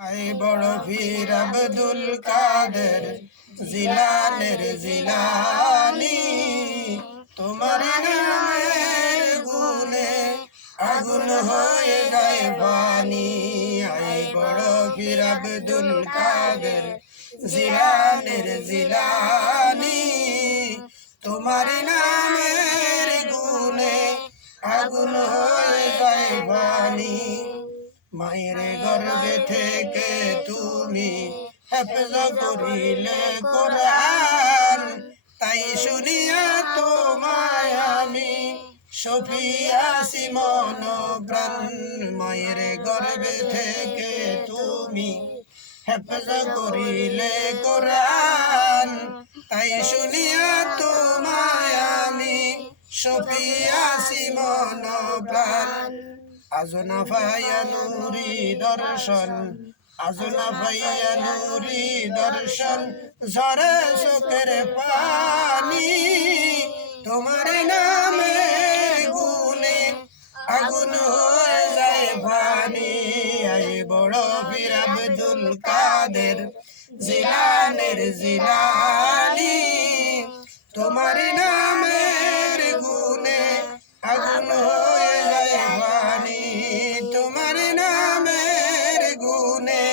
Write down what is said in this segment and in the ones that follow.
I বড় পীর আব্দুল কাদের জিলানের জিলানি, তোমার নামের গুণে আগুন হয়ে যায় পানি। আই বড় পীর আব্দুল কাদের জিলানের জিলানি, তোমার নামের গুণে আগুন হয়ে যায় পানি। মায়ের গর্ভে থেকে তুমি হেফজ করিলে কোরআন, তাই শুনিয়া তোমায় আমি সফিয়াছি মন প্রাণ। মায়ের গর্ভে থেকে তুমি হেফজ করিলে কোরআন, তাই শুনিয়া তোমায় আমি সফিয়াছি মন প্রাণ। আজনা ভাইয়া নুরি দর্শন, আজনা ভাইয়া নুরি দর্শন, ঝরে চোখের পানি। তোমার নামে গুণে আগুন হয়ে যায় পানি। আই বড় পীর আব্দুল কাদের জিলানের জিলানি, তোমার নামের গুণে আগুন হয়ে যায় পানি। তোমার নামের গুণে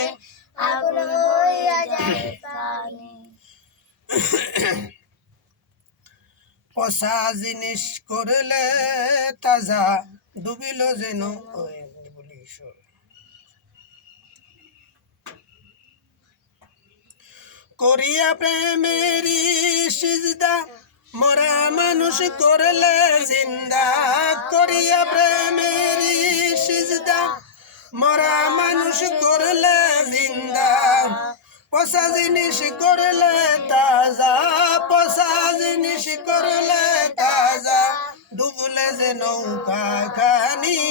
আগুন হয়ে যায় পানি। পচা জিনিস করলে তাজা ডুবিল যেন। করিয়া প্রেমেরি সিজদা মরা মানুষ করলে জিন্দা। করিয়া প্রেমেরি সিজদা মরা মানুষ করলে জিন্দা। পচা জিনিস করলে তাজা, পচা জিনিস করলে তাজা ডুবলে যে নৌকা খানি।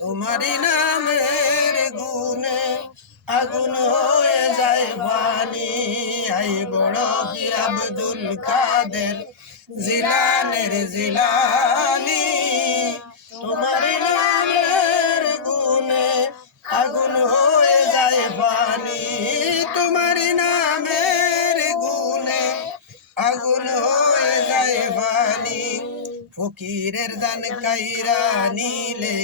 তোমারি নামের গুণে আগুন হয়ে যায় পানি। আই বড় পীর আব্দুল কাদের জিলানের জিলানি, তোমার নামের গুণে আগুন হয়ে যায় পানি। তোমার নামের গুণে আগুন হয়ে যায় পানি। ফকিরের দান কাইরা নিলে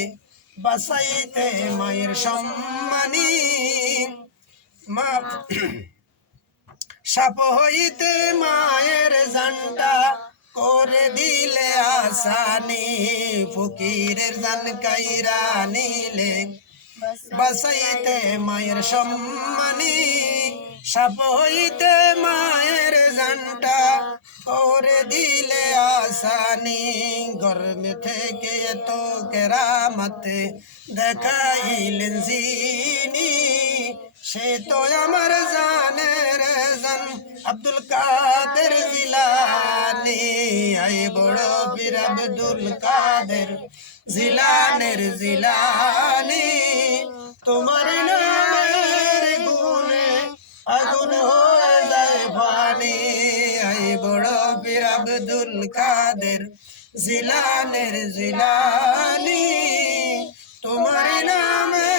বাসাইতে মায়ের সম্মানী। মা সাপ হইতে মায়ের জানটা করে দিলে আসানি। ফকিরের জান কাইরা নিলে বাসাইতে মায়ের সম্মানী। সাপ হইতে মায়ের জানটা করে দিলে আসানি। গর্মে থেকে এত কেরামতে দেখাইলেন যিনি, সে তো আমার জানের জান আব্দুল কাদের জিলানি। আই বড় পীর আব্দুল কাদের জিলানের জিলানি, তোমার নামের গুণে আগুন হয়ে যায় পানি। আই বড় পীর আব্দুল কাদের জিলানের জিলানি, তোমার নামে